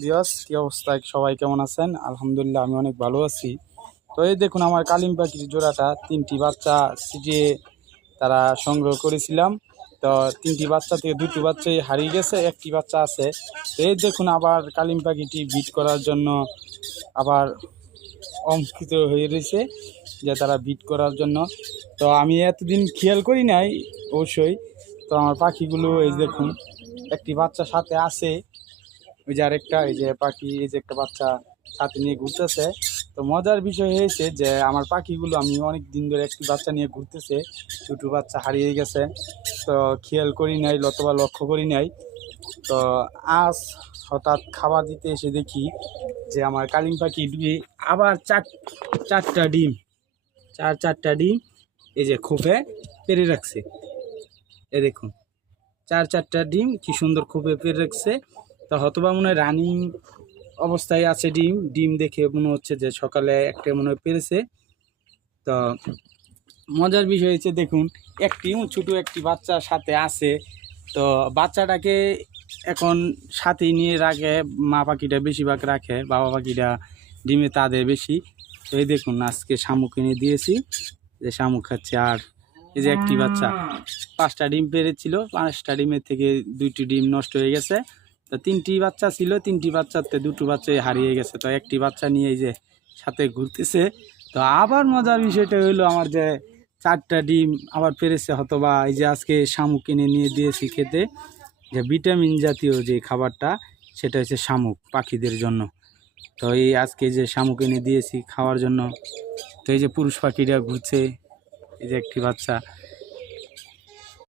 Diaz, কি অবস্থা? সবাই কেমন আছেন? আলহামদুলিল্লাহ, আমি অনেক ভালো আছি। তো এই দেখুন, আমার কালিম পাখির জোড়াটা তিনটি বাচ্চা ছিটিয়ে তারা সংগ্রহ করেছিলাম। তো তিনটি বাচ্চা থেকে দুটি বাচ্চাই হারিয়ে গেছে, একটি বাচ্চা আছে। তো এই দেখুন, আবার কালিম পাখিটি বিট করার জন্য আবার অঙ্কিত হয়ে রয়েছে, যে তারা বিট করার জন্য। তো আমি এতদিন খেয়াল করি নাই অবশ্যই। তো আমার পাখিগুলো এই দেখুন, একটি বাচ্চা সাথে আছে, ওই যে আরেকটা, এই যে পাখি, এই যে একটা বাচ্চা সাথে নিয়ে ঘুরতেছে। তো মজার বিষয় হয়েছে যে আমার পাখিগুলো, আমি অনেক দিন ধরে একটি বাচ্চা নিয়ে ঘুরতেছে, দুটো বাচ্চা হারিয়ে গেছে। তো খেয়াল করি নাই, অথবা লক্ষ্য করি নাই। তো আজ হঠাৎ খাবার দিতে এসে দেখি যে আমার কালিম পাখি আবার চারটা ডিম, চারটা ডিম এই যে খোপে পেরে রাখছে। এ দেখুন, চারটা ডিম কি সুন্দর খোপে পেরে রাখছে। তো হয়তোবা মনে হয় রানিং অবস্থায় আছে। ডিম দেখে মনে হচ্ছে যে সকালে একটা মনে হয় পেরেছে। তো মজার বিষয় হচ্ছে দেখুন, ছোট একটি বাচ্চা সাথে আছে। তো বাচ্চাটাকে এখন সাথেই নিয়ে রাখে, মা পাখিটা বেশিরভাগ রাখে, বাবা পাখিটা ডিমে তাদের বেশি। তো এই দেখুন, আজকে শামুক এনে দিয়েছি, যে শামুক খাচ্ছে। আর এই যে একটি বাচ্চা 5টা ডিম পেরেছিল, 5টা ডিমের থেকে 2টি ডিম নষ্ট হয়ে গেছে। তো 3টি বাচ্চা ছিল, 3টি বাচ্চাতে 2টো বাচ্চাই হারিয়ে গেছে। তো একটি বাচ্চা নিয়ে এই যে সাথে ঘুরতেছে। তো আবার মজার বিষয়টা হইলো, আমার যে 4টা ডিম আবার পেরেছে, হয়তোবা এই যে আজকে শামুক কিনে নিয়ে দিয়েছি খেতে, যে ভিটামিন জাতীয় যে খাবারটা, সেটা হচ্ছে শামুক পাখিদের জন্য। তো এই আজকে যে শামুক এনে দিয়েছি খাওয়ার জন্য। তো এই যে পুরুষ পাখিরা ঘুরছে, এই যে একটি বাচ্চা